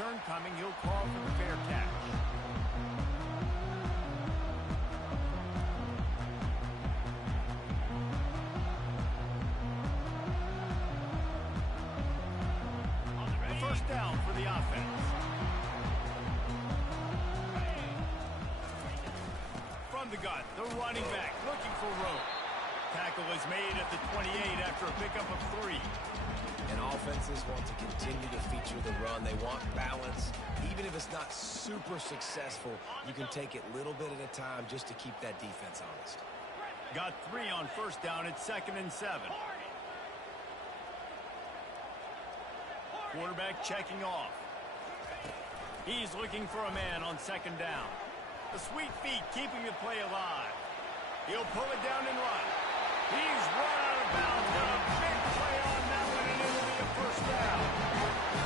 return coming. He'll call for the fair catch. First down for the offense. From the gun, the running back looking for room. Tackle is made at the 28 after a pickup of 3. And offenses want to continue to feature the run. They want balance. Even if it's not super successful, you can take it little bit at a time just to keep that defense honest. Got 3 on first down. It's 2nd and 7. Quarterback checking off. He's looking for a man on 2nd down. The sweet feet keeping the play alive. He'll pull it down and run. He's run out of bounds. Got a big play on that one, and it'll be a first down.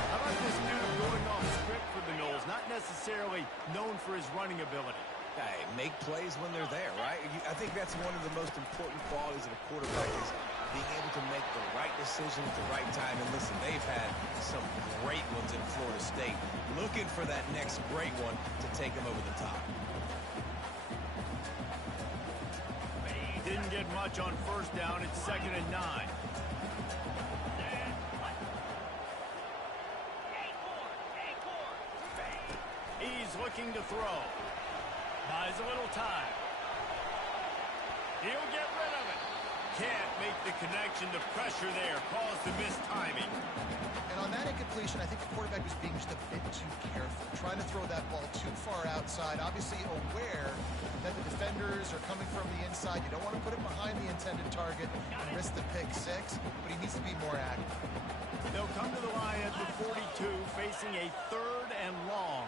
How about this dude going off script for the Noles? Not necessarily known for his running ability. Hey, make plays when they're there, right? I think that's one of the most important qualities of a quarterback is being able to make the right decision at the right time. And listen, they've had some great ones in Florida State. Looking for that next great one to take them over the top. Didn't get much on first down. It's 2nd and 9. He's looking to throw. Buys a little time. He'll get rid of it. Can't make the connection. The pressure there caused the missed timing. And on that incompletion, I think the quarterback was being just a bit too careful, trying to throw that ball too far outside, obviously aware that the defenders are coming from the inside. You don't want to put it behind the intended target and risk the pick 6, but he needs to be more active. They'll come to the line at the 42, facing a 3rd and long.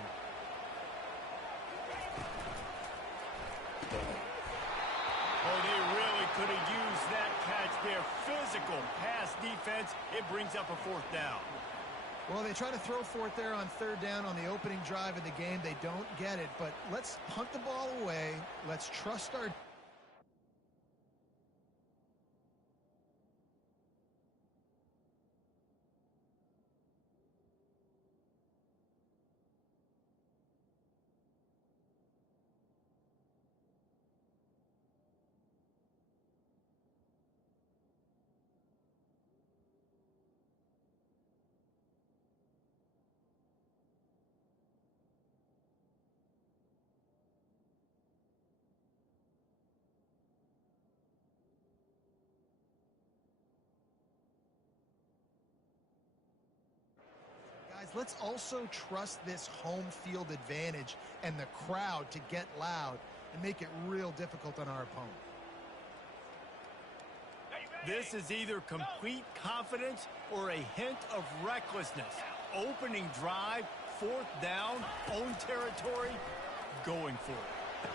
Oh, they really could have used that catch there. Physical pass defense. It brings up a 4th down. Well, they try to throw for it there on 3rd down on the opening drive of the game. They don't get it, but let's punt the ball away. Let's trust our... Guys, let's also trust this home field advantage and the crowd to get loud and make it real difficult on our opponent. This is either complete confidence or a hint of recklessness. Opening drive, 4th down, own territory, going for it.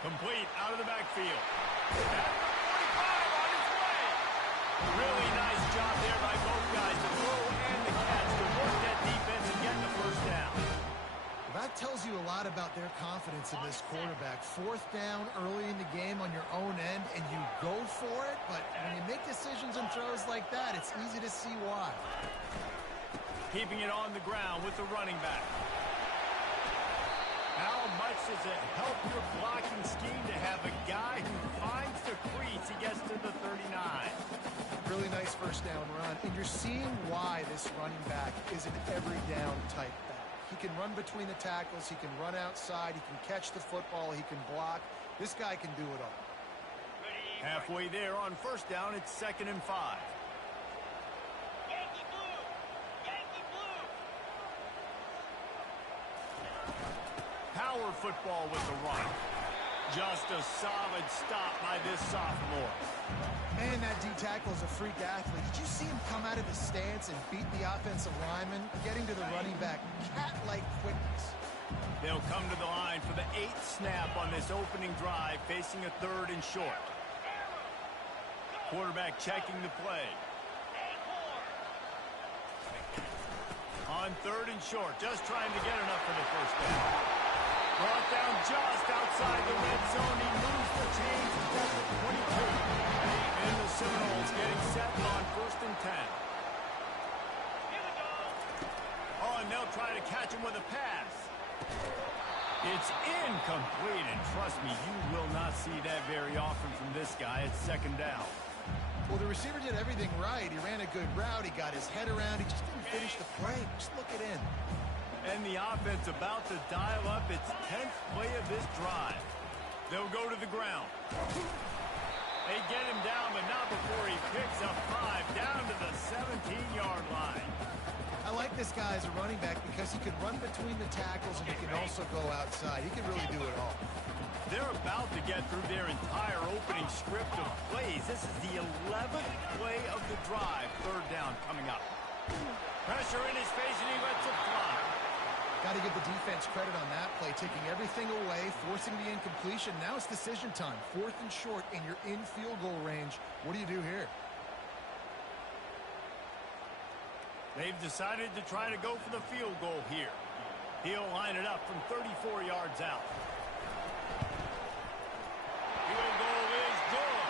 Complete out of the backfield. At the 45 on his way. Really nice job there by both guys, the throw and the catch, to work that defense and get the first down. Well, that tells you a lot about their confidence in this quarterback. 4th down early in the game on your own end, and you go for it, but when you make decisions and throws like that, it's easy to see why. Keeping it on the ground with the running back. How much does it help your blocking scheme to have a guy who finds the crease? He gets to the 39. Really nice first down run, and you're seeing why this running back is an every down type back. He can run between the tackles, he can run outside, he can catch the football, he can block. This guy can do it all. Halfway there on first down, it's 2nd and 5. Yankee blue! Yankee blue! Power football with the run. Just a solid stop by this sophomore. And that D-tackle is a freak athlete. Did you see him come out of his stance and beat the offensive lineman, getting to the running back? Cat-like quickness. They'll come to the line for the 8th snap on this opening drive, facing a 3rd and short. Quarterback checking the play. On 3rd and short, just trying to get enough for the first down. Brought down just outside the red zone. He moves the chains and gets it 22. And the Seminoles getting set on 1st and 10. Oh, and they'll try to catch him with a pass. It's incomplete, and trust me, you will not see that very often from this guy. It's second down. Well, the receiver did everything right. He ran a good route. He got his head around. He just didn't finish the play. Just look it in. And the offense about to dial up its 10th play of this drive. They'll go to the ground. They get him down, but not before he picks up 5 down to the 17-yard line. I like this guy as a running back because he can run between the tackles and he can also go outside. He can really do it all. They're about to get through their entire opening script of plays. This is the 11th play of the drive. Third down coming up. Pressure in his face, and he lets it fly. Got to give the defense credit on that play, taking everything away, forcing the incompletion. Now it's decision time. 4th and short, and you're in field goal range. What do you do here? They've decided to try to go for the field goal here. He'll line it up from 34 yards out. Field goal is good.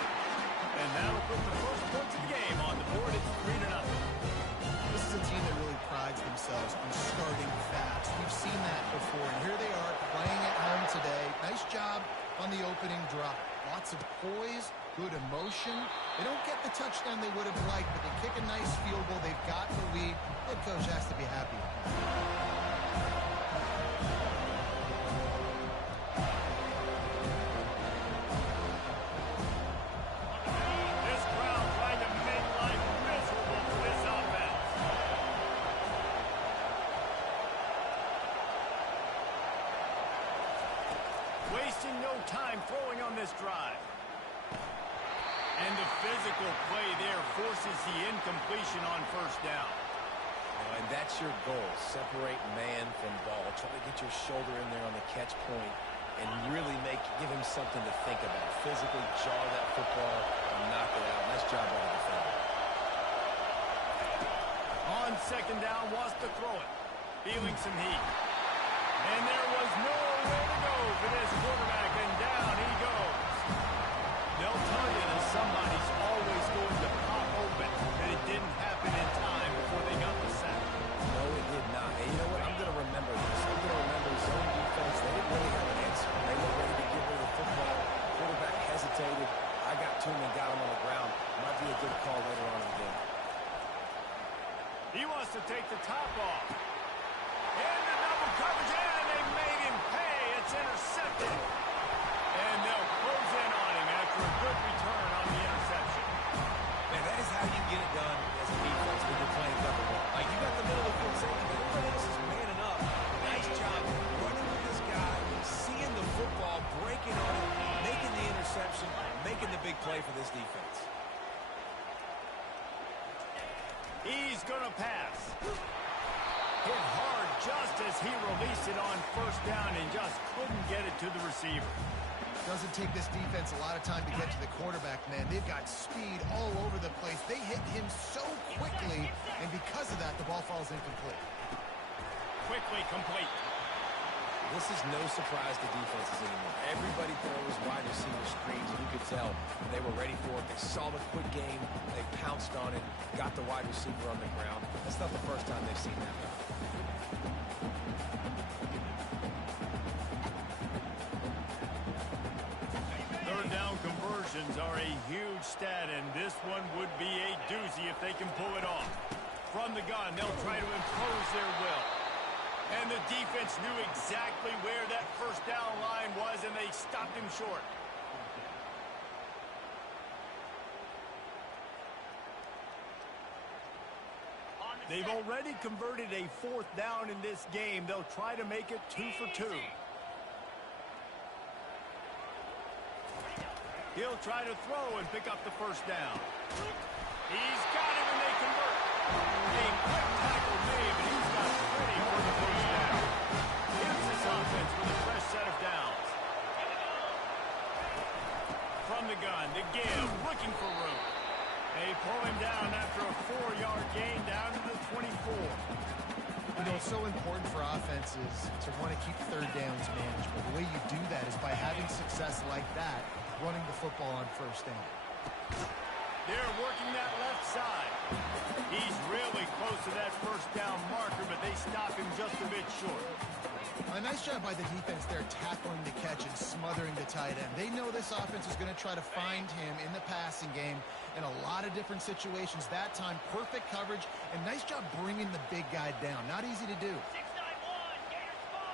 And that'll put the first points of the game on the board. It's 3-0. This is a team that really prides themselves on starting fast. We've seen that before, and here they are playing at home today. Nice job on the opening drive. Lots of poise, good emotion. They don't get the touchdown they would have liked, but they kick a nice field goal. They've got the lead. Head coach has to be happy. This crowd trying to make life miserable for this offense. Wasting no time throwing on this drive. And the physical play there forces the incompletion on first down. And that's your goal. Separate man from ball. Try to get your shoulder in there on the catch point and really give him something to think about. Physically jar that football and knock it out. Nice job by the defender. On second down, wants to throw it. Feeling some heat. And there was nowhere to go for this quarterback, and down he goes. They'll tell you that somebody's always going to pop open, and it didn't happen in time before they got the sack. No, it did not. And you know what? I'm going to remember this. I'm going to remember zone defense. They didn't really have an answer. They were ready to give away the football. Quarterback hesitated. I got to him and got him on the ground. Might be a good call later on in the game. He wants to take the top off. Into double coverage, and they made him pay. It's intercepted. And they'll close in on him after a good return on the interception. Man, that is how you get it done as a defense when you're playing double one. Like, you got the middle of the field safety, but everybody else is manning up. Nice job running with this guy, seeing the football, breaking on it, making the interception, making the big play for this defense. He's going to pass. Hit hard just as he released it on first down and just couldn't get it to the receiver. Doesn't take this defense a lot of time to get to the quarterback, man. They've got speed all over the place. They hit him so quickly, and because of that, the ball falls incomplete. Quickly complete. This is no surprise to defenses anymore. Everybody throws wide receiver screens, and you could tell they were ready for it. They saw the quick game. They pounced on it, got the wide receiver on the ground. That's not the first time they've seen that happen. Third down conversions are a huge stat, and this one would be a doozy if they can pull it off. From the gun, they'll try to impose their will. And the defense knew exactly where that first down line was, and they stopped him short. They've already converted a fourth down in this game. They'll try to make it 2 for 2. He'll try to throw and pick up the first down. He's got him, and they convert. A quick tackle made, but he's got plenty for the first down. Here's this offense with a fresh set of downs. From the gun, to give, looking for room. They pull him down after a 4-yard gain down to the 24. You know, it's so important for offenses to want to keep third downs managed, but the way you do that is by having success like that, running the football on first down. They're working that left side. He's really close to that first down marker, but they stop him just a bit short. A nice job by the defense there, tackling the catch and smothering the tight end. They know this offense is going to try to find him in the passing game in a lot of different situations. That time, perfect coverage, and nice job bringing the big guy down. Not easy to do. 691, Gators score.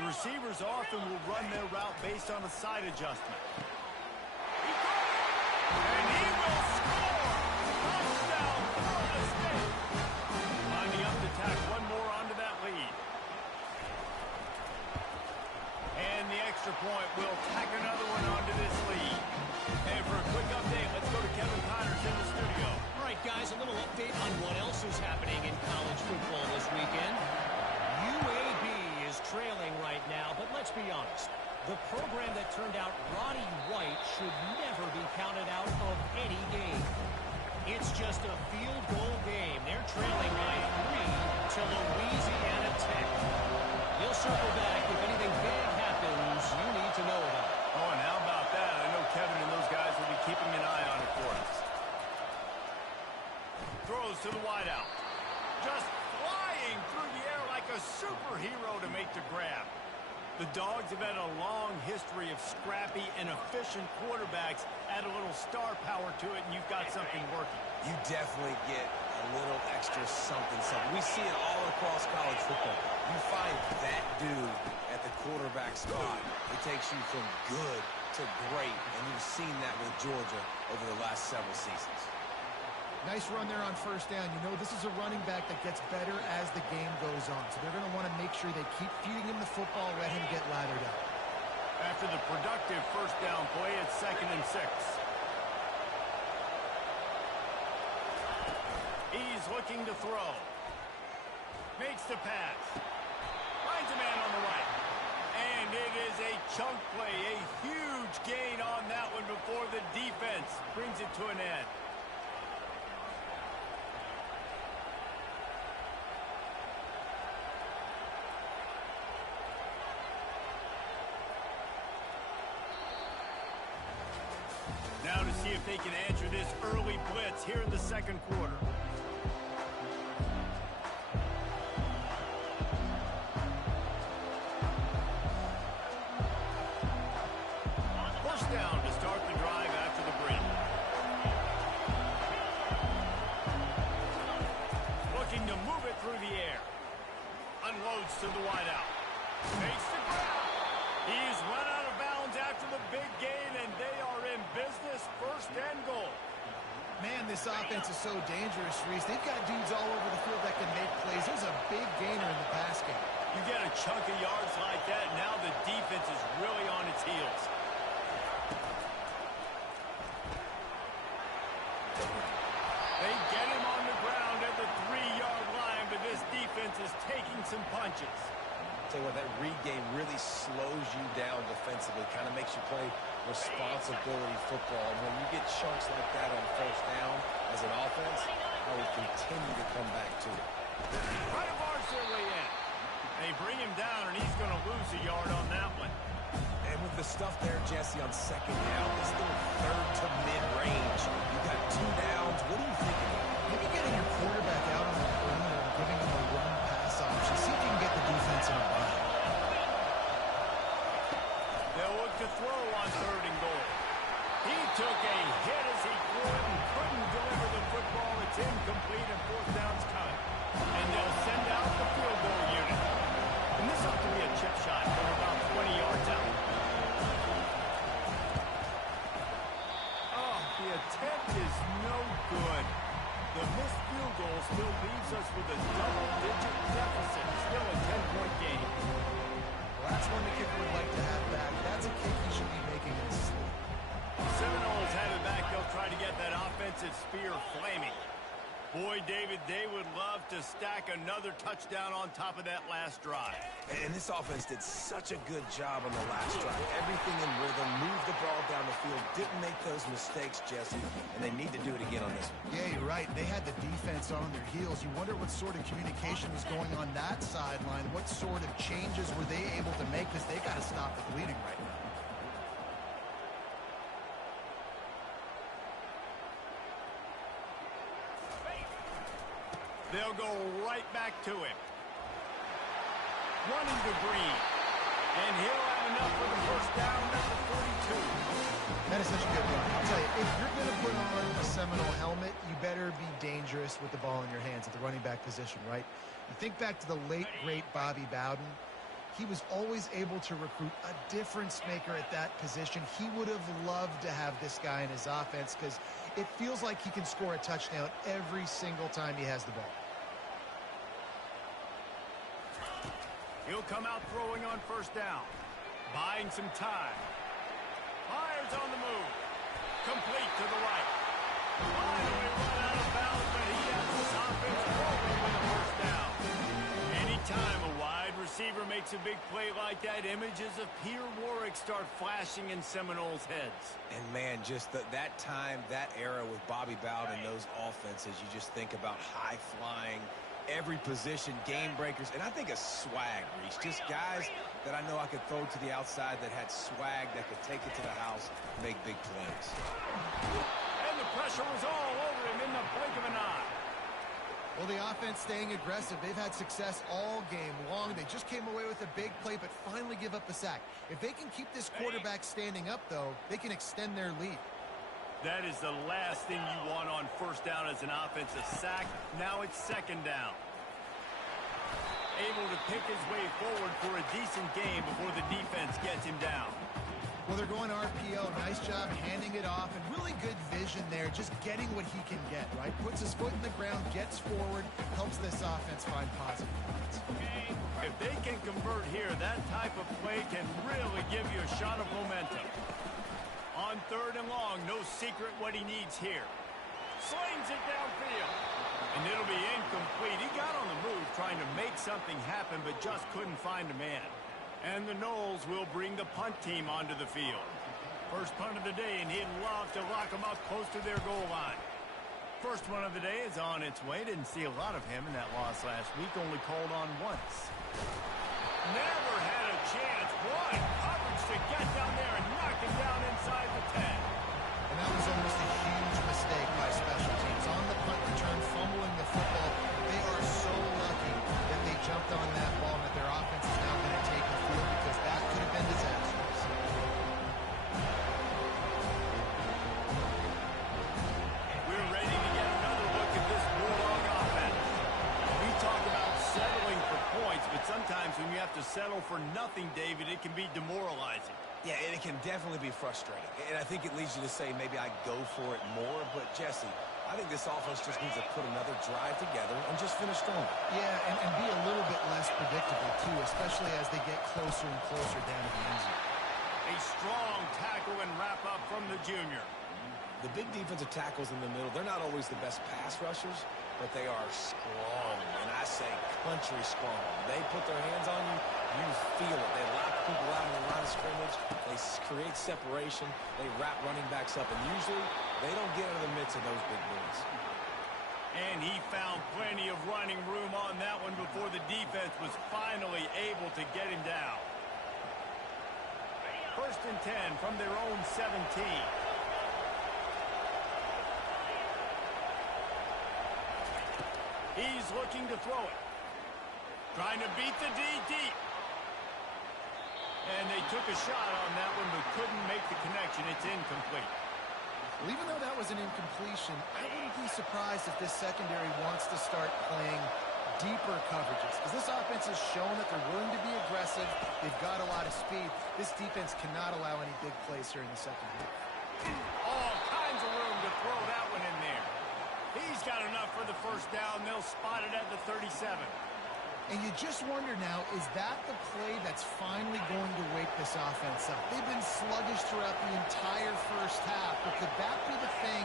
The receivers often will run their route based on a side adjustment. And he will score! Touchdown, Florida State! Lining up to tack one more onto that lead. And the extra point will tack another one onto this lead. And for a quick update, let's go to Kevin Connors in the studio. All right, guys, a little update on what else is happening in college football this weekend. UAB is trailing right now, but let's be honest. The program that turned out Roddy White should never be counted out of any game. It's just a field goal game. They're trailing by 3 to Louisiana Tech. He'll circle back if anything big happens you need to know about. Oh, and how about that? I know Kevin and those guys will be keeping an eye on it for us. Throws to the wideout. Just flying through the air like a superhero to make the grab. The Dogs have had a long history of scrappy and efficient quarterbacks. Add a little star power to it, and you've got something working. You definitely get a little extra something. We see it all across college football. You find that dude at the quarterback spot. It takes you from good to great, and you've seen that with Georgia over the last several seasons. Nice run there on first down. You know, this is a running back that gets better as the game goes on. So they're going to want to make sure they keep feeding him the football, let him get lathered up. After the productive first down play, it's 2nd and 6. He's looking to throw. Makes the pass. Finds a man on the right. And it is a chunk play. A huge gain on that one before the defense brings it to an end. Now to see if they can answer this early blitz here in the second quarter. First down to start the drive after the break. Looking to move it through the air. Unloads to the wideout. Makes the grab. He's run out of bounds after the big gain, and they are in business, 1st and goal. Man, this offense is so dangerous, Reese. They've got dudes all over the field that can make plays. There's a big gainer in the pass game. You get a chunk of yards like that, now the defense is really on its heels. They get him on the ground at the 3-yard line, but this defense is taking some punches. Tell you what, that read game really slows you down defensively, kind of makes you play responsibility football. And when you get chunks like that on first down as an offense, I will continue to come back to it. Try to barge their way in. They bring him down, and he's going to lose a yard on that one. And with the stuff there, Jesse, on second down, this little third to mid-range, you got 2 downs. What are you thinking? Maybe getting your quarterback out on the perimeter and giving him a run-pass option. See if you can get the defense in a bind. They'll look to throw on 3rd and goal. He took a hit as he could and couldn't deliver the football. It's incomplete and 4th down's coming. And they'll send out the field goal unit. And this ought to be a chip shot from about 20 yards out. Oh, the attempt is no good. The missed field goal still leaves us with a double-digit deficit. Still a 10-point game. Well, that's one the kicker would like to have back. That's a kick he should be making in his sleep. Seminoles have it back. They'll try to get that offensive spear flaming. Boy, David, they would love to stack another touchdown on top of that last drive. And this offense did such a good job on the last drive. Everything in rhythm, moved the ball down the field, didn't make those mistakes, Jesse, and they need to do it again on this one. Yeah, you're right. They had the defense on their heels. You wonder what sort of communication was going on that sideline. What sort of changes were they able to make? Because they got to stop the bleeding right now. They'll go right back to him. Running to Green. And he'll have enough for the first down, number 42. That is such a good run. I'll tell you, if you're going to put on a Seminole helmet, you better be dangerous with the ball in your hands at the running back position, right? You think back to the late, great Bobby Bowden. He was always able to recruit a difference maker at that position. He would have loved to have this guy in his offense because it feels like he can score a touchdown every single time he has the ball. He'll come out throwing on first down. Buying some time. Fires on the move. Complete to the right. Finally run out of bounds, but he has this offense rolling with a first down. Anytime a wide receiver makes a big play like that, images of Peter Warwick start flashing in Seminoles' heads. And, man, just that time, that era with Bobby Bowden and those offenses, you just think about high-flying, every position, game breakers, and I think a swag, Reese. Just guys that I know I could throw to the outside that had swag that could take it to the house, make big plays. And the pressure was all over him in the blink of an eye. Well, the offense staying aggressive. They've had success all game long. They just came away with a big play, but finally give up a sack. If they can keep this quarterback standing up, though, they can extend their lead. That is the last thing you want on first down as an offensive sack. Now it's second down. Able to pick his way forward for a decent game before the defense gets him down. Well, they're going RPO. Nice job handing it off, and really good vision there, just getting what he can get, right? Puts his foot in the ground, gets forward, helps this offense find positive points. If they can convert here, that type of play can really give you a shot of momentum. On third and long, no secret what he needs here. Slings it downfield. And it'll be incomplete. He got on the move trying to make something happen, but just couldn't find a man. And the Noles will bring the punt team onto the field. First punt of the day, and he'd love to lock them up close to their goal line. First one of the day is on its way. Didn't see a lot of him in that loss last week. Only called on once. Never had a chance. What coverage to get down there and knock him down inside the 10. And that was almost a huge mistake by special teams. On the punt return, fumbling the football. They are so lucky that they jumped on that ball and that their offense is now going to take the field because that could have been disastrous. We're ready to get another look at this Bulldog offense. We talk about settling for points, but sometimes when you have to settle for nothing, David, it can be demoralizing. Yeah, and it can definitely be frustrating. And I think it leads you to say maybe I go for it more. But, Jesse, I think this offense just needs to put another drive together and just finish strong. Yeah, and be a little bit less predictable, too, especially as they get closer and closer down to the end zone. A strong tackle and wrap up from the junior. The big defensive tackles in the middle, they're not always the best pass rushers, but they are strong, and I say country strong. They put their hands on you, you feel it. They lock people out in the line of scrimmage. They create separation. They wrap running backs up, and usually they don't get into the midst of those big boys. And he found plenty of running room on that one before the defense was finally able to get him down. First and 10 from their own 17. He's looking to throw it. Trying to beat the D deep. And they took a shot on that one, but couldn't make the connection. It's incomplete. Well, even though that was an incompletion, I wouldn't be surprised if this secondary wants to start playing deeper coverages. Because this offense has shown that they're willing to be aggressive. They've got a lot of speed. This defense cannot allow any big plays here in the second half. All kinds of room to throw that one in there. He's got enough for the first down. They'll spot it at the 37. And you just wonder now, is that the play that's finally going to wake this offense up? They've been sluggish throughout the entire first half, but could that be the thing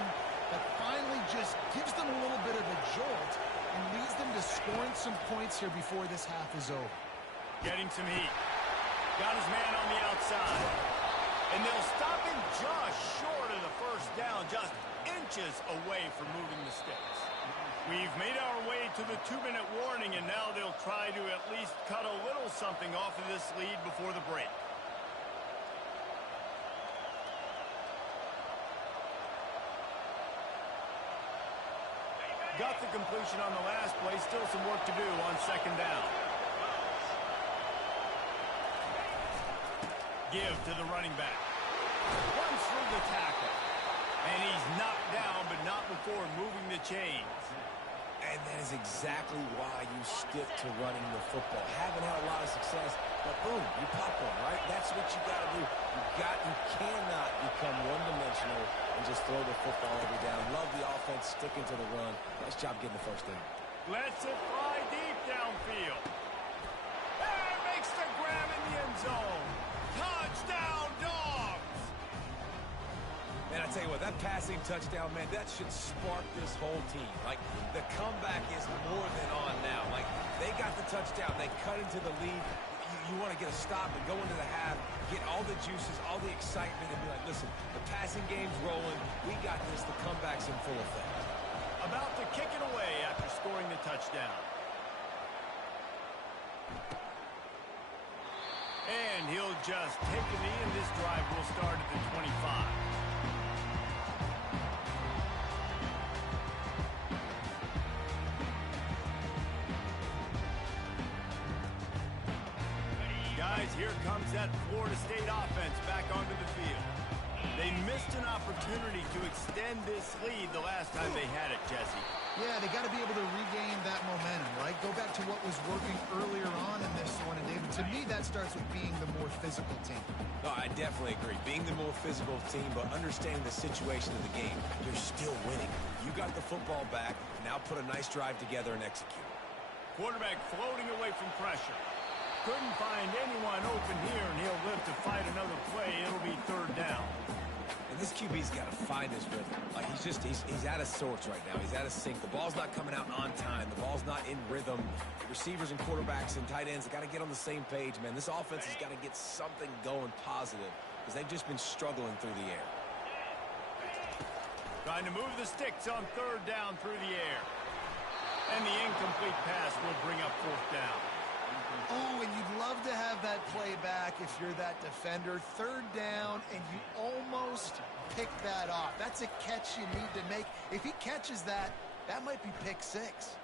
that finally just gives them a little bit of a jolt and leads them to scoring some points here before this half is over? Getting some heat. Got his man on the outside. And they'll stop him just short of the first down, just inches away from moving the sticks. We've made our way to the 2-minute warning, and now they'll try to at least cut a little something off of this lead before the break. Got the completion on the last play. Still some work to do on second down. Give to the running back. Runs through the tackle. And he's knocked down, but not before moving the chains. And that is exactly why you stick to running the football. Haven't had a lot of success, but boom, you pop one, right? That's what you got to do. You cannot become one-dimensional and just throw the football every down. Love the offense sticking to the run. Nice job getting the first down. Lets it fly deep downfield. And makes the grab in the end zone. Touchdown, Dogs! Man, I tell you what, that passing touchdown, man, that should spark this whole team. Like, the comeback is more than on now. Like, they got the touchdown. They cut into the lead. You want to get a stop and go into the half, get all the juices, all the excitement, and be like, listen, the passing game's rolling. We got this. The comeback's in full effect. About to kick it away after scoring the touchdown. And he'll just take a knee, and this drive will start at the 25. Guys, here comes that Florida State offense back onto the field. They missed an opportunity to extend this lead the last time they had it, Jesse. Yeah, they got to be able to regain that momentum, right? Go back to what was working earlier on in this one. And, David, to me, that starts with being the more physical team. No, I definitely agree. Being the more physical team, but understanding the situation of the game. You're still winning. You got the football back. Now put a nice drive together and execute. Quarterback floating away from pressure. Couldn't find anyone open here, and he'll live to fight another play. It'll be third down. And this QB's got to find his rhythm. Like, he's out of sorts right now. He's out of sync. The ball's not coming out on time. The ball's not in rhythm. Receivers and quarterbacks and tight ends have got to get on the same page, man. This offense has got to get something going positive because they've just been struggling through the air. Trying to move the sticks on third down through the air. And the incomplete pass will bring up fourth down. Oh, and you'd love to have that play back if you're that defender. Third down, and you almost pick that off. That's a catch you need to make. If he catches that, that might be pick six.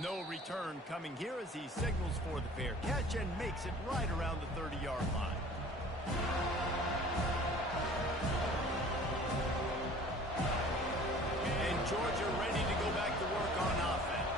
No return coming here as he signals for the fair catch and makes it right around the 30-yard line. And Georgia ready to go back to work on offense.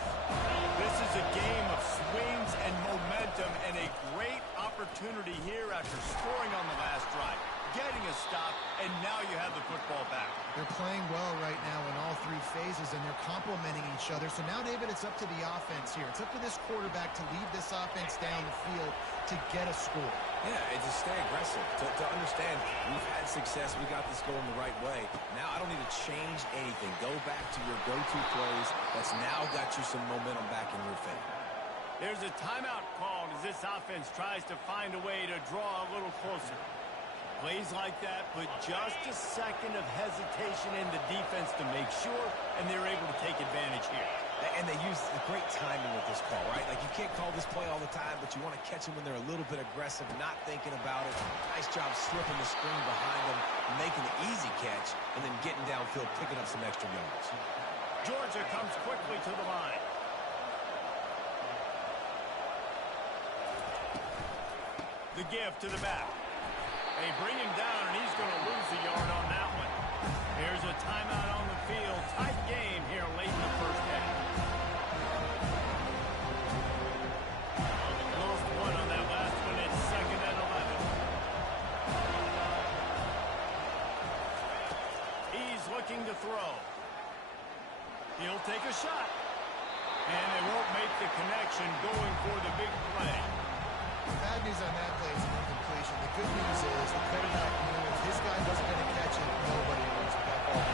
This is a game of swings and momentum and a great opportunity here after scoring on the last drive, getting a stop, and now you have the football back. They're playing well right now in all three phases, and they're complementing each other. So now, David, it's up to the offense here. It's up to this quarterback to lead this offense down the field to get a score. Yeah, and to stay aggressive, to understand we've had success, we got this going the right way. Now I don't need to change anything. Go back to your go-to plays. That's now got you some momentum back in your favor. There's a timeout called as this offense tries to find a way to draw a little closer. Plays like that put just a second of hesitation in the defense to make sure, and they're able to take advantage here. And they use the great timing with this call, right? Like, you can't call this play all the time, but you want to catch them when they're a little bit aggressive, not thinking about it. Nice job slipping the screen behind them, making the easy catch, and then getting downfield, picking up some extra yards. Georgia comes quickly to the line. The give to the back. They bring him down, and he's going to lose a yard on that one. Here's a timeout on the field. Tight game here late in the first half. Lost one on that last one. It's 2nd and 11. He's looking to throw. He'll take a shot. And they won't make the connection going for the big play. The bad news on that play is an incompletion. The good news is the quarterback knew if his guy wasn't going to catch it, nobody was with that ball.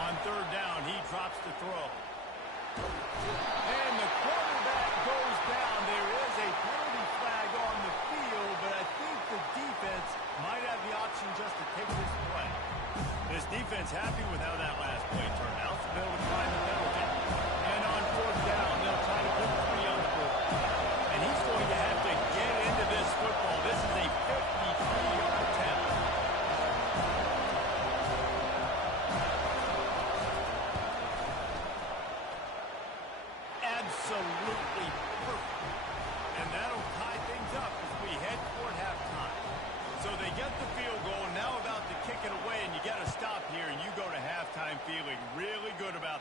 On third down, he drops to throw. And the quarterback goes down. There is a penalty flag on the field, but I think the defense might have the option just to take this play. This defense happy with how that last play turned out, so they'll decline the penalty. And on fourth down, they'll try to put 3 on the board. And he's going to have to get into this football. This is a 53-yard attempt.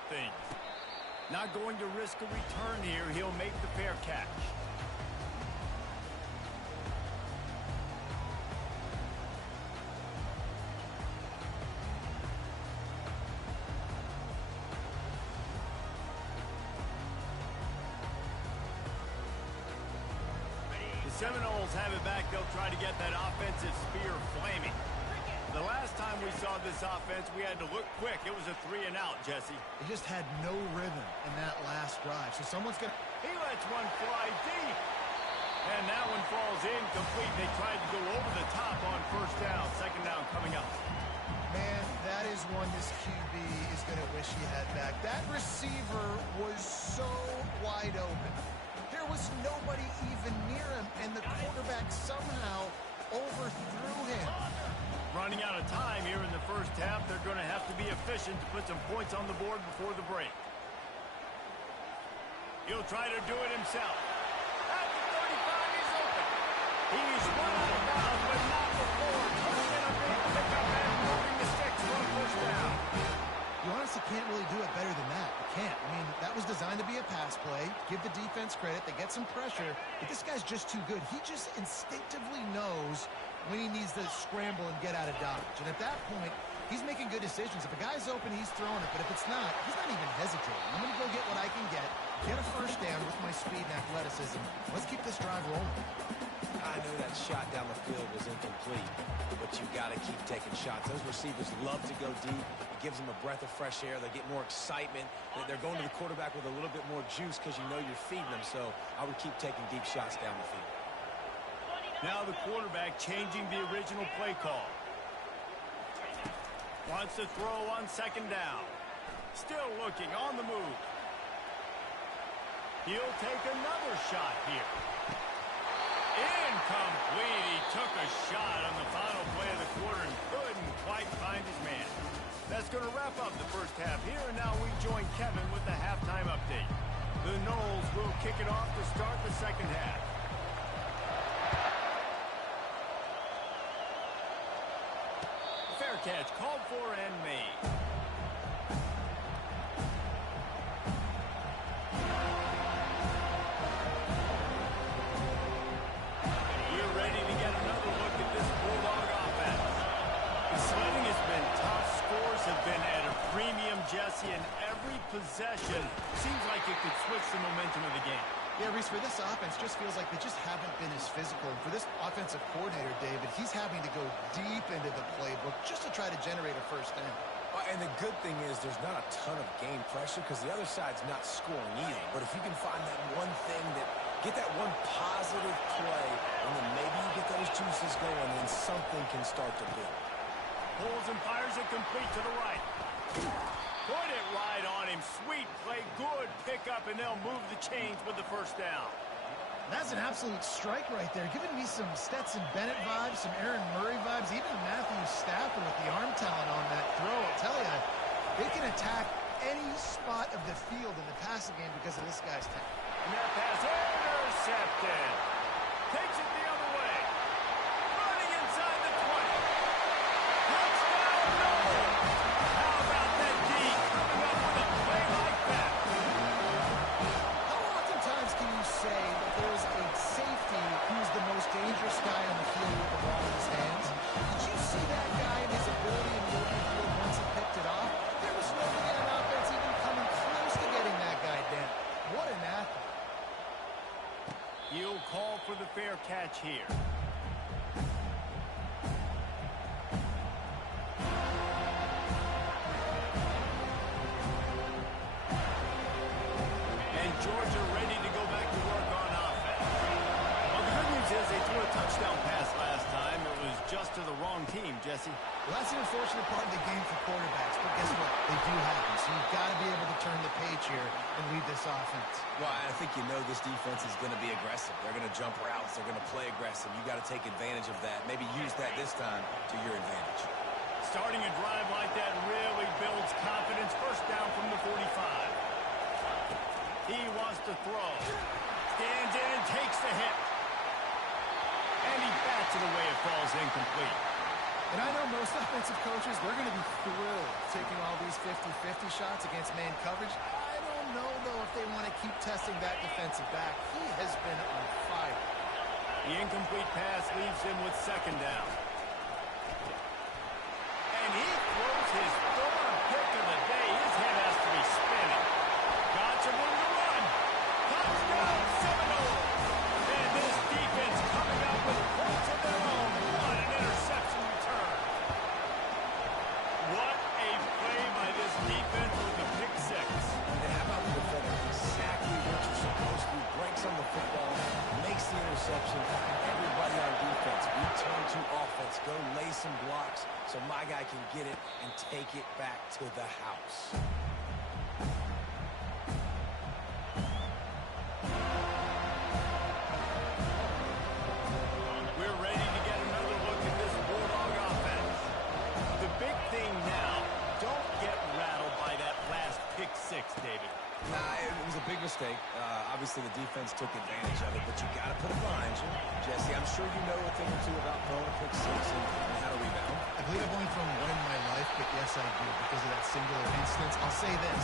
things. Not going to risk a return here. He'll make the fair catch. The Seminoles have it back. They'll try to get that offensive spear flaming. The last time we saw this offense, we had to look quick. It was a 3-and-out, Jesse. They just had no rhythm in that last drive. So someone's going to... He lets one fly deep. And that one falls incomplete. They tried to go over the top on first down. Second down coming up. Man, that is one this QB is going to wish he had back. That receiver was so wide open. There was nobody even near him, and the quarterback somehow overthrew him. Running out of time here in the first half. They're going to have to be efficient to put some points on the board before the break. He'll try to do it himself. At the 35, he's open. He's run out of bounds, but not before. Turning in a big pickup and moving the sticks for a first down. You honestly can't really do it better than that. You can't. I mean, that was designed to be a pass play. Give the defense credit. They get some pressure. But this guy's just too good. He just instinctively knows when he needs to scramble and get out of dodge. And at that point, he's making good decisions. If a guy's open, he's throwing it. But if it's not, he's not even hesitating. I'm going to go get what I can get a first down with my speed and athleticism. Let's keep this drive rolling. I know that shot down the field was incomplete, but you got to keep taking shots. Those receivers love to go deep. It gives them a breath of fresh air. They get more excitement. They're going to the quarterback with a little bit more juice because you know you're feeding them. So I would keep taking deep shots down the field. Now the quarterback changing the original play call. Wants to throw on second down. Still looking on the move. He'll take another shot here. Incomplete. He took a shot on the final play of the quarter and couldn't quite find his man. That's going to wrap up the first half here, and now we join Kevin with the halftime update. The Noles will kick it off to start the second half. Fair catch called for and made. We're ready to get another look at this Bulldog offense. The sledding has been tough. Scores have been at a premium, Jesse, and every possession seems like it could switch the momentum of the game. Yeah, Reese, for this offense, just feels like they just haven't been as physical. And for this offensive coordinator, David, he's having to go deep into the playbook just to try to generate a first down. And the good thing is there's not a ton of game pressure because the other side's not scoring either. But if you can find that one thing get that one positive play, and then maybe you get those juices going, then something can start to build. Pulls and fires it complete to the right. Put it right on him. Sweet play. Good pickup, and they'll move the chains with the first down. That's an absolute strike right there. Giving me some Stetson Bennett vibes, some Aaron Murray vibes, even Matthew Stafford with the arm talent on that throw. I'll tell you, they can attack any spot of the field in the passing game because of this guy's talent. And that pass intercepted. Takes it the other way. Running inside the 20. Touchdown, no! How about that D coming up with a play like that? How oftentimes can you say that there's a safety who's the most dangerous guy on the field with the ball in his hands? Did you see that guy and his ability in the open field once he picked it off? There was nobody on offense even coming close to getting that guy down. What an athlete. He'll call for the fair catch here. And Georgia ready to go back to work on offense. Well, the good news is they threw a touchdown pass last time. It was just to the wrong team, Jesse. Well, that's an unfortunate part of the game for quarterbacks, but guess what? They do happen, so you've got to be able to turn the page here and lead this offense. Well, I think you know this defense is going to be aggressive. They're going to jump routes. They're going to play aggressive. You got to take advantage of that. Maybe use that this time to your advantage. Starting a drive like that really builds confidence. First down from the 45. He wants to throw. Stands in and takes the hit. And he bats it away. It falls incomplete. And I know most offensive coaches, they're going to be thrilled taking all these 50-50 50-50 shots against man coverage. I don't know, though, if they want to keep testing that defensive back. He has been on fire. The incomplete pass leaves him with second down. And he throws his third pick of the day. His head has to be spinning. Gotcha, room to run. Touchdown, Seminoles. And this defense coming up with points of their own. What an interception return. What a play by this defense with the pick six. And how about the defender? Exactly what you're supposed to do. Breaks on the football, makes the interception. Everybody on defense, return to offense. Go lay some blocks so my guy can get it and take it back to the house. We're ready to get another look at this Bulldog offense. The big thing now, don't get rattled by that last pick six, David. Nah, it was a big mistake. Obviously, the defense took advantage of it, but you got to put it behind you. Jesse, I'm sure you know a thing or two about throwing a pick six and how to rebound. I believe I've only thrown one in my life, but yes, I do, because of that singular instance. I'll say this.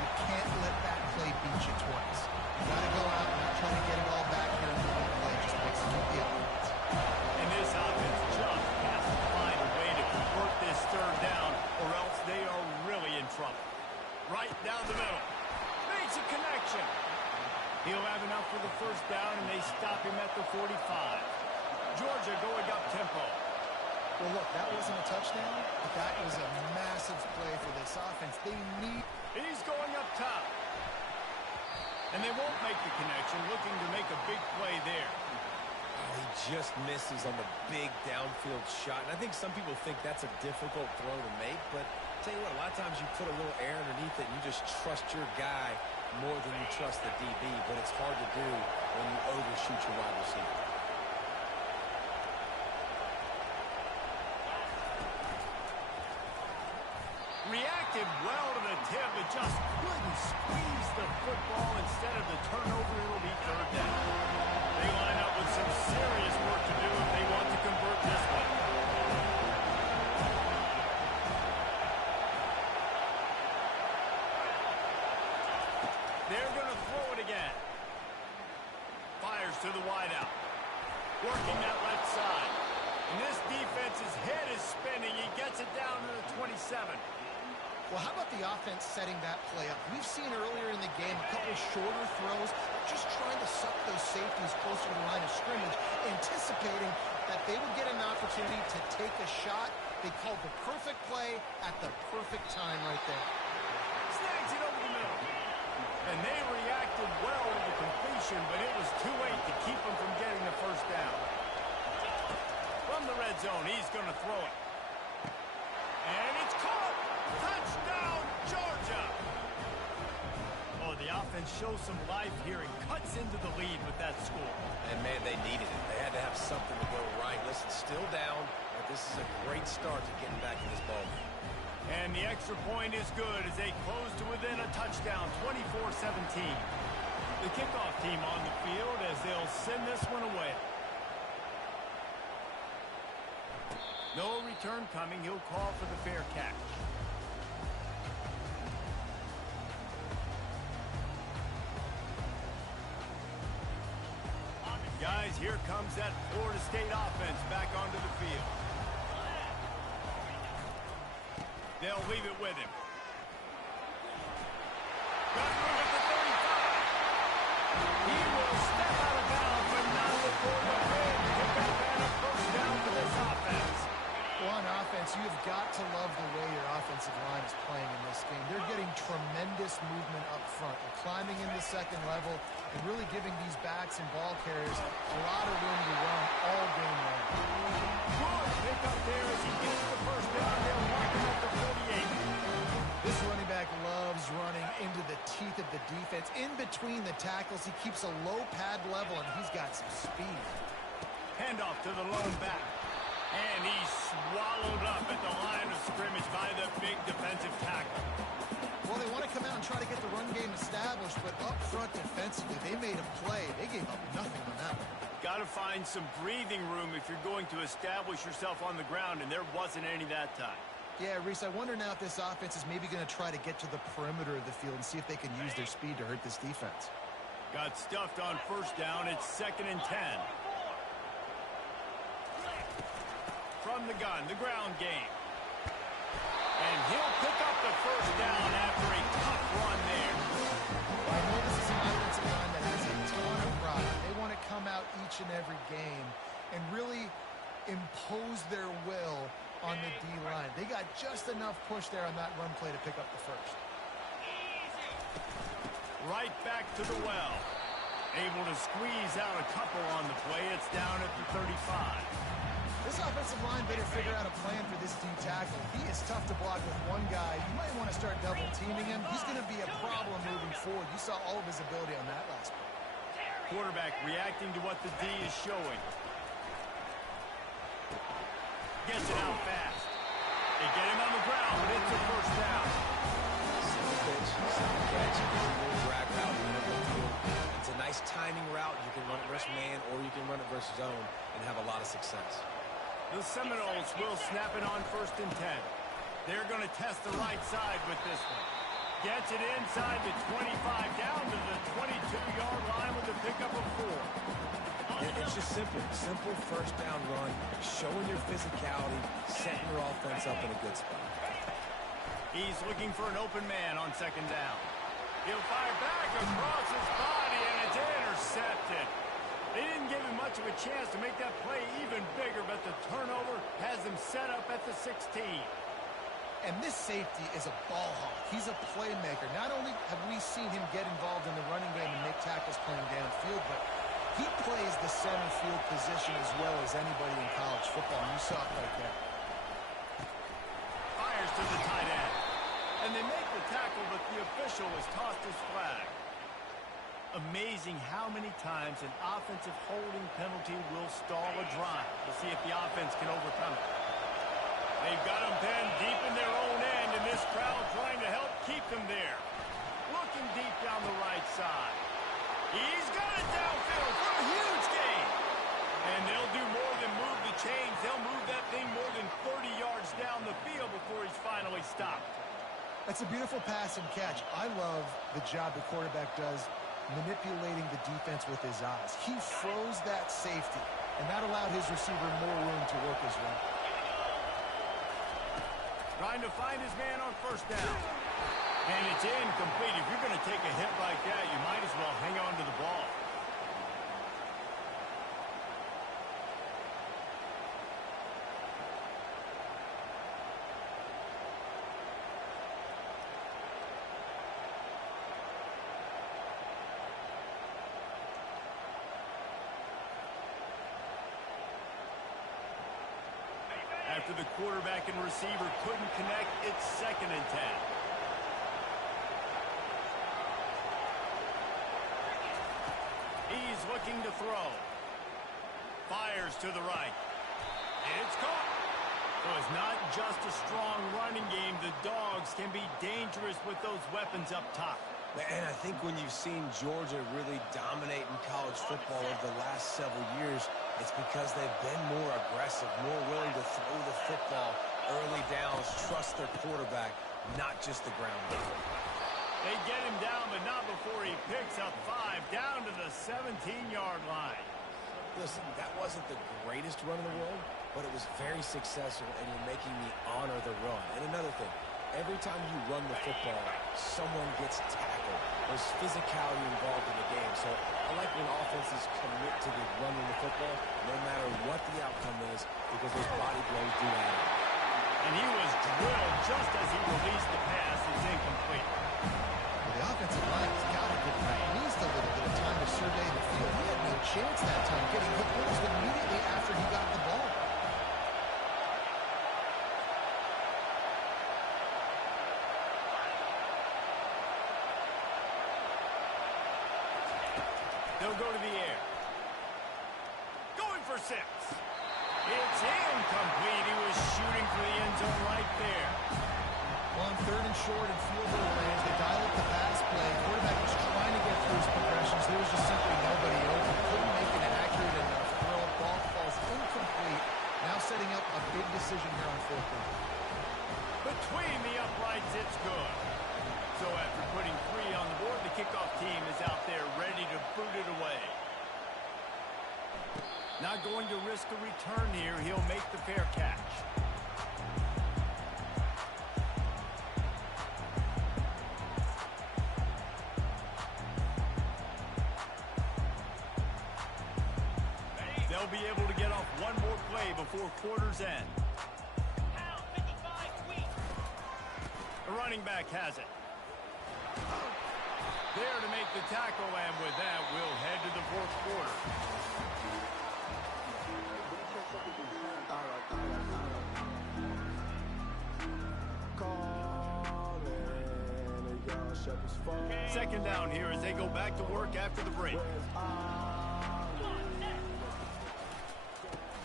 You can't let that play beat you twice. You got to go out and try to get it all back here in the ball play. Just execute the offense. And this offense just has to find a way to convert this third down, or else they are really in trouble. Right down the middle. Makes a connection. He'll have enough for the first down, and they stop him at the 45. Georgia going up tempo. Well, look, that wasn't a touchdown, but that was a massive play for this offense. They need... He's going up top. And they won't make the connection, looking to make a big play there. Oh, he just misses on the big downfield shot. And I think some people think that's a difficult throw to make, but I'll tell you what, a lot of times you put a little air underneath it and you just trust your guy more than you trust the DB, but it's hard to do when you overshoot your wide receiver. Reacted well to the tip, but just couldn't squeeze the football. Instead of the turnover, it'll be third down. They line up with some serious work to do if they want to convert this one. They're going to throw it again. Fires to the wideout. Working that left side. And this defense's head is spinning. He gets it down to the 27. Well, how about the offense setting that play up? We've seen earlier in the game a couple shorter throws, just trying to suck those safeties closer to the line of scrimmage, anticipating that they would get an opportunity to take a shot. They called the perfect play at the perfect time right there. Snags it over the middle. And they reacted well to the completion, but it was too late to keep them from getting the first down. From the red zone, he's going to throw it. And it's caught! Touchdown, Georgia! Oh, the offense shows some life here and cuts into the lead with that score. And, man, they needed it. They had to have something to go right. Listen, still down, but this is a great start to getting back in this ball game. And the extra point is good as they close to within a touchdown, 24-17. The kickoff team on the field as they'll send this one away. No return coming. He'll call for the fair catch. Guys, here comes that Florida State offense back onto the field. They'll leave it with him. Got room at the 35. He will step out of bounds, but not before the big pickup and a first down for this offense. Well, on offense, you've got to love the way your offensive line is playing in this game. They're getting tremendous movement up front. They're climbing in the second level and really giving these backs and ball carriers a lot of room to run all game long. Good pickup there as he gets the first down. They'll mark him at the 48. This running back loves running into the teeth of the defense. In between the tackles, he keeps a low pad level, and he's got some speed. Handoff to the lone back. And he's swallowed up at the line of scrimmage by the big defensive tackle. Well, they want to come out and try to get the run game established, but up front defensively, they made a play. They gave up nothing on that one. Got to find some breathing room if you're going to establish yourself on the ground, and there wasn't any that time. Yeah, Reese, I wonder now if this offense is maybe going to try to get to the perimeter of the field and see if they can use their speed to hurt this defense. Got stuffed on first down. It's 2nd and 10. From the gun, the ground game. And he'll pick up the first down after a tough run there. I know this is an offensive line that has a ton of pride. They want to come out each and every game and really impose their will on the D-line. They got just enough push there on that run play to pick up the first. Right back to the well. Able to squeeze out a couple on the play. It's down at the 35. This offensive line better figure out a plan for this D tackle. He is tough to block with one guy. You might want to start double teaming him. He's going to be a problem moving forward. You saw all of his ability on that last play. Quarterback reacting to what the D is showing. Gets it out fast. They get him on the ground, but it's a first down. Simple pitch, simple catch, simple drag route. It's a nice timing route. You can run it versus man, or you can run it versus zone and have a lot of success. The Seminoles will snap it on 1st and 10. They're going to test the right side with this one. Gets it inside the 25, down to the 22-yard line with a pickup of 4. It's just simple. Simple first down run, showing your physicality, setting your offense up in a good spot. He's looking for an open man on 2nd down. He'll fire back across his body, and it's intercepted. They didn't give him much of a chance to make that play even bigger, but the turnover has him set up at the 16. And this safety is a ball hawk. He's a playmaker. Not only have we seen him get involved in the running game and make tackles playing downfield, but he plays the center field position as well as anybody in college football, and you saw it right there. Fires to the tight end. And they make the tackle, but the official has tossed his flag. Amazing how many times an offensive holding penalty will stall a drive. We'll see if the offense can overcome it. They've got them pinned deep in their own end, and this crowd trying to help keep them there. Looking deep down the right side. He's got it downfield for a huge gain. And they'll do more than move the chains. They'll move that thing more than 30 yards down the field before he's finally stopped. That's a beautiful pass and catch. I love the job the quarterback does manipulating the defense with his eyes. He froze that safety, and that allowed his receiver more room to work his way. Trying to find his man on 1st down. And it's incomplete. If you're going to take a hit like that, you might as well hang on to the ball. After the quarterback and receiver couldn't connect, it's 2nd and 10. He's looking to throw. Fires to the right. It's caught. So it's not just a strong running game. The Dogs can be dangerous with those weapons up top. And I think when you've seen Georgia really dominate in college football over the last several years, it's because they've been more aggressive, more willing to throw the football early downs, trust their quarterback, not just the ground game. They get him down, but not before he picks up 5 down to the 17-yard line. Listen, that wasn't the greatest run in the world, but it was very successful, and you're making me honor the run. And another thing, every time you run the football, someone gets tackled. There's physicality involved in the game. So I like when offenses commit to the running the football, no matter what the outcome is, because those body blows do matter. And he was drilled just as he released the pass. It's incomplete. Well, the offensive line has got to get released a little bit of time to survey the field. He had no chance that time getting hit almost immediately after he got the ball. They'll go to the air. Going for 6. It's incomplete. He was shooting for the end zone right there. Well, on 3rd and short and field goal range, they dial up the pass play. Quarterback was trying to get through his progressions. There was just simply nobody open. Couldn't make an accurate enough throw. Ball falls incomplete. Now setting up a big decision here on 4th down. going to risk a return here. He'll make the fair catch. They'll be able to get off one more play before quarter's end. The running back has it. There to make the tackle, and with that, we'll head to the fourth quarter. Second down here as they go back to work after the break.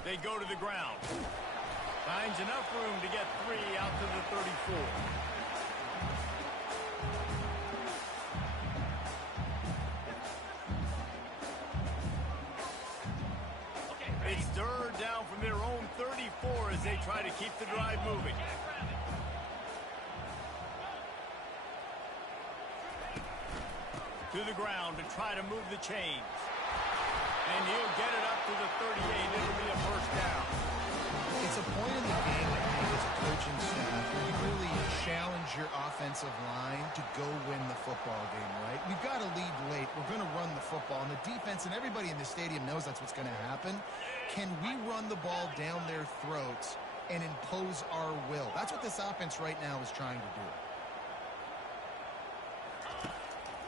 They go to the ground. Finds enough room to get 3 out to the 34. It's third down from their own 34 as they try to keep the drive moving. To the ground to try to move the chains. And he'll get it up to the 38. It'll be a first down. It's a point in the game, I think, as a coaching staff, where you really challenge your offensive line to go win the football game, right? We've got to lead late. We're going to run the football. And the defense and everybody in the stadium knows that's what's going to happen. Can we run the ball down their throats and impose our will? That's what this offense right now is trying to do.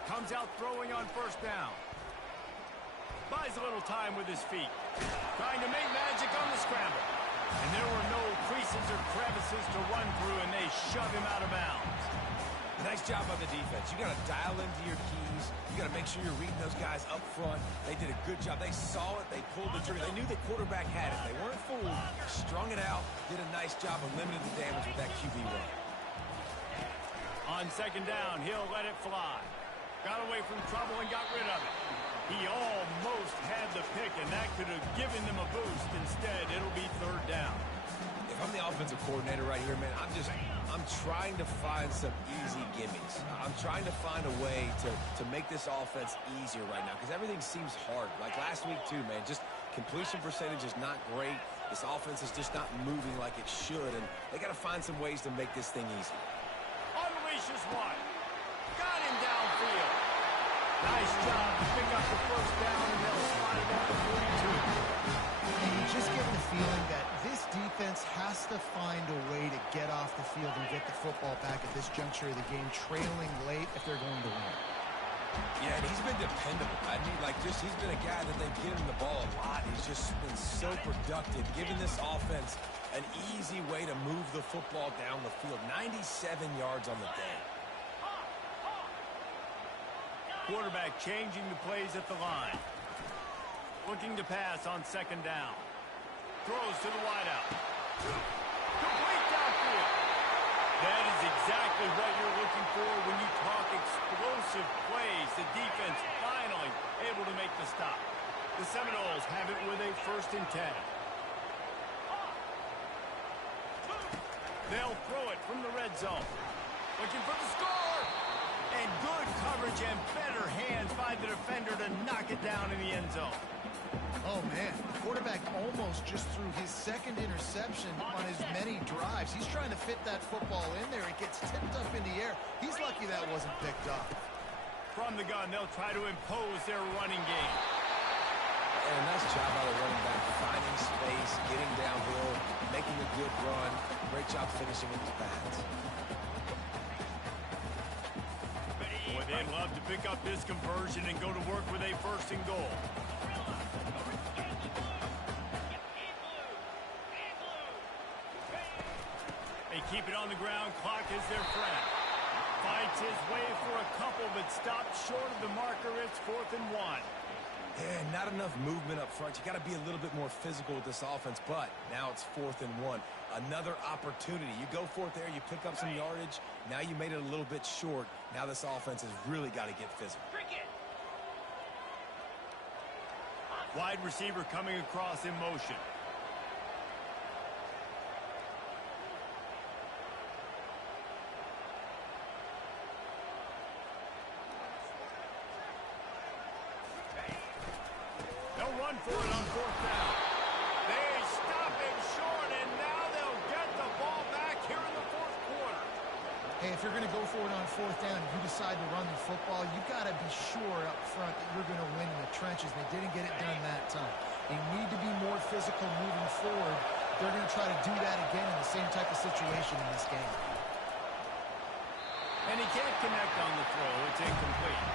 Comes out throwing on first down. Buys a little time with his feet. Trying to make magic on the scramble. And there were no creases or crevices to run through, and they shove him out of bounds. Nice job on the defense. You got to dial into your keys. You got to make sure you're reading those guys up front. They did a good job. They saw it. They pulled the trigger. They knew the quarterback had it. They weren't fooled. Strung it out. Did a nice job of limiting the damage with that QB run. On second down, he'll let it fly. Got away from trouble and got rid of it. He almost had the pick, and that could have given them a boost. Instead, it'll be third down. If I'm the offensive coordinator right here, man, I'm trying to find some easy gimmicks. I'm trying to find a way to make this offense easier right now because everything seems hard. Like last week, too, man, just completion percentage is not great. This offense is just not moving like it should, and they got to find some ways to make this thing easy. Unleashes one. Got him downfield. Nice job to pick up the first down, and they'll slide it up to 42. And you just get the feeling that this defense has to find a way to get off the field and get the football back at this juncture of the game, trailing late if they're going to win. Yeah, and he's been dependable. I mean, he's been a guy that they've given the ball a lot. He's just been so productive, giving this offense an easy way to move the football down the field. 97 yards on the day. Quarterback changing the plays at the line. Looking to pass on second down. Throws to the wideout. Complete downfield. That is exactly what you're looking for when you talk explosive plays. The defense finally able to make the stop. The Seminoles have it with a 1st and 10. They'll throw it from the red zone. Looking for the score. And good coverage and better hands by the defender to knock it down in the end zone. Oh, man. The quarterback almost just threw his second interception on as many drives. He's trying to fit that football in there. It gets tipped up in the air. He's lucky that wasn't picked up. From the gun, they'll try to impose their running game. And a nice job by the running back, finding space, getting downhill, making a good run. Great job finishing with his pads. Boy, they'd love to pick up this conversion and go to work with a 1st and goal. They keep it on the ground. Clock is their friend. Fights his way for a couple, but stops short of the marker. It's 4th and 1. Yeah, not enough movement up front. You got to be a little bit more physical with this offense, but now it's 4th and 1. Another opportunity. You go for it there, you pick up some yardage. Now you made it a little bit short. Now this offense has really got to get physical. Wide receiver coming across in motion. They'll run for it on 4th down. Hey, if you're going to go for it on fourth down and you decide to run the football, you got to be sure up front that you're going to win in the trenches. They didn't get it done that time. They need to be more physical moving forward. They're going to try to do that again in the same type of situation in this game. And he can't connect on the throw. It's incomplete.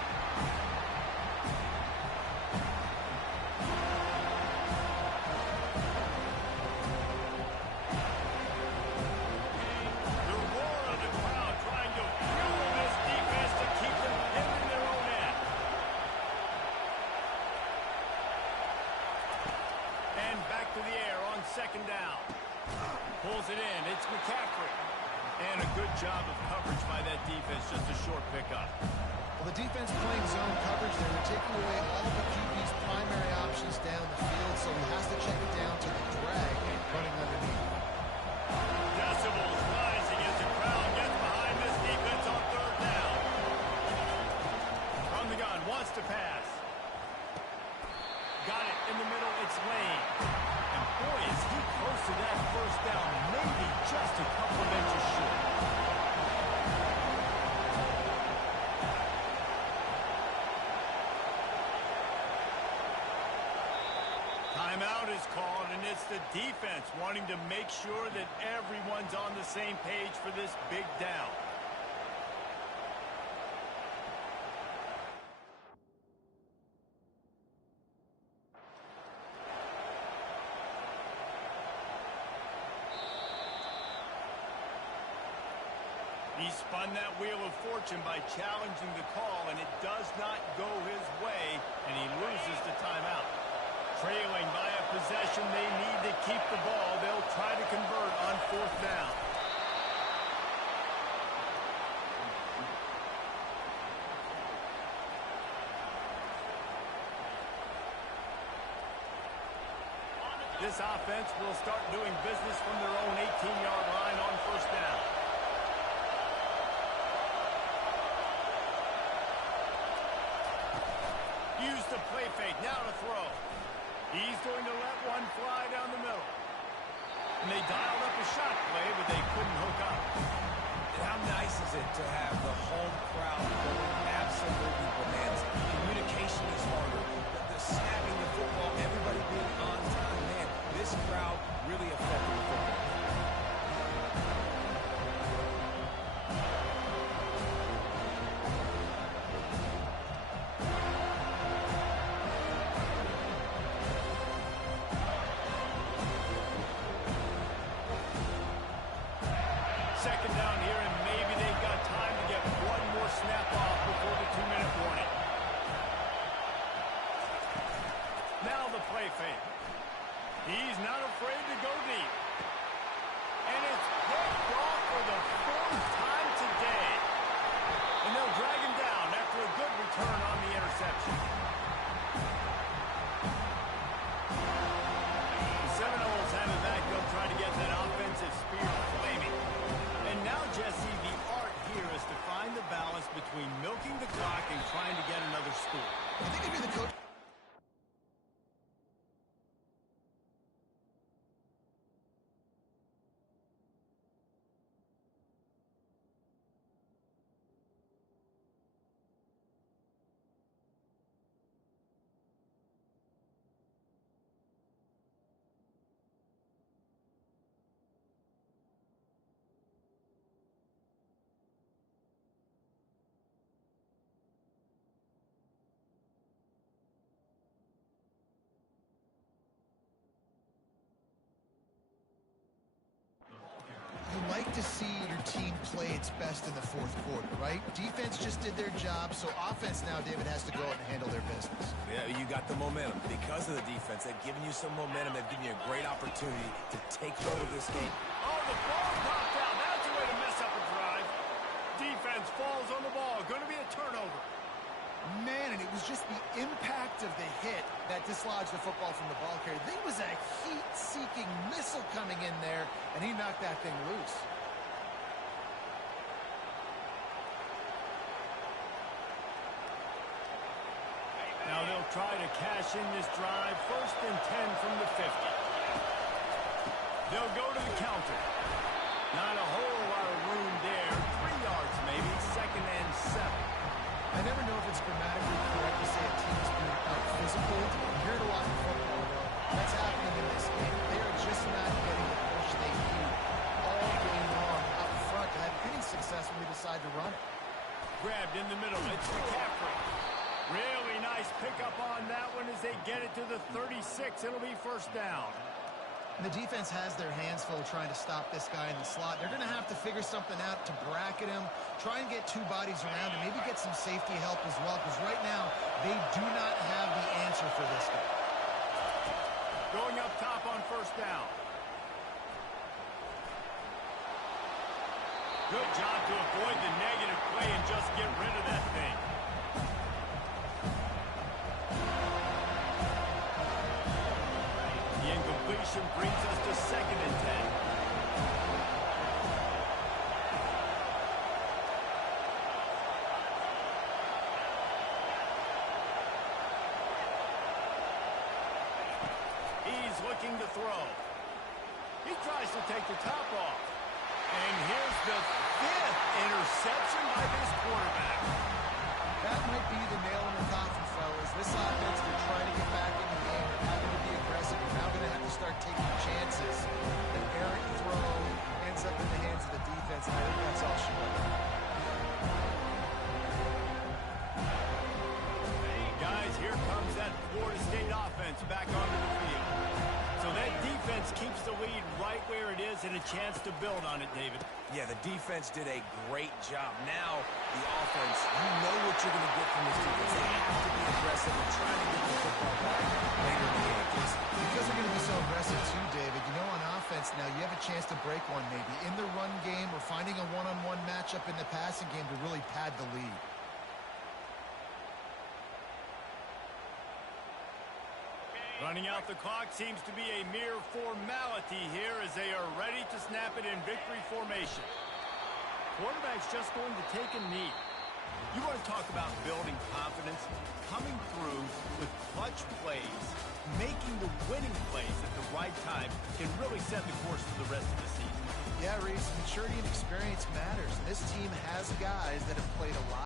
Second down. Pulls it in. It's McCaffrey. And a good job of coverage by that defense. Just a short pickup. Well, the defense playing zone coverage there. They're taking away all the QB's primary options down the field, so he has to check it down to the drag running underneath. Decibels rising as the crowd gets behind this defense on third down. From the gun. Wants to pass. Got it in the middle. It's Lane. Boy, is he close to that first down, maybe just a couple of inches short. Timeout is called, and it's the defense wanting to make sure that everyone's on the same page for this big down. He spun that wheel of fortune by challenging the call, and it does not go his way, and he loses the timeout. Trailing by a possession, they need to keep the ball. They'll try to convert on fourth down. This offense will start doing business from their own 18-yard line on first down. Use the play fake, now to throw. He's going to let one fly down the middle. And they dialed up a shot play, but they couldn't hook up. And how nice is it to have the home crowd going absolutely bananas? Communication is harder. The snapping the football, everybody being on time, man. This crowd really affected the football. Second down here, and maybe they've got time to get one more snap off before the 2-minute warning. Now the play fake. He's not afraid to go deep. And it's picked off for the fourth time today. And they'll drag him down after a good return on the interception. The Seminoles have it back. They'll try to get that offensive spear flaming. And now, Jesse, the art here is to find the balance between milking the clock and trying to get another score. I think if you're the coach... like to see your team play its best in the fourth quarter, right? Defense just did their job, so offense now, David, has to go out and handle their business. Yeah, you got the momentum. Because of the defense, they've given you some momentum. They've given you a great opportunity to take hold of this game. Oh, the ball popped out. That's a way to mess up a drive. Defense falls on the ball. Going to be a turnover. Man, and it was just the impact of the hit that dislodged the football from the ball carrier. There was a heat-seeking missile coming in there, and he knocked that thing loose. Now they'll try to cash in this drive. 1st and 10 from the 50. They'll go to the counter. Not a whole lot of room there. 3 yards got it. Grabbed in the middle. It's McCaffrey. Really nice pickup on that one as they get it to the 36. It'll be first down. And the defense has their hands full trying to stop this guy in the slot. They're going to have to figure something out to bracket him, try and get two bodies around him, maybe get some safety help as well, because right now they do not have the answer for this guy. Going up top on first down. Good job to avoid the negative play and just get rid of that thing. The incompletion brings us to 2nd and 10. He's looking to throw. He tries to take the top off. And here's the 5th interception by this quarterback. That might be the nail in the coffin, fellas. This offense, they're trying to get back in the game. They're having to be aggressive. They're now going to have to start taking chances. An errant throw ends up in the hands of the defense, and I think that's all she wrote. Guys, here comes that Florida State offense back onto the field. So that defense keeps the lead right where it is and a chance to build on it, David. Yeah, the defense did a great job. Now, the offense, you know what you're going to get from this defense. They have to be aggressive and trying to get the football back later in the game. Because they're going to be so aggressive too, David, you know on offense now you have a chance to break one maybe. In the run game or finding a one-on-one matchup in the passing game to really pad the lead. Running out the clock seems to be a mere formality here as they are ready to snap it in victory formation. Quarterback's just going to take a knee. You want to talk about building confidence? Coming through with clutch plays, making the winning plays at the right time can really set the course for the rest of the season. Yeah, Reese, maturity and experience matters. This team has guys that have played a lot.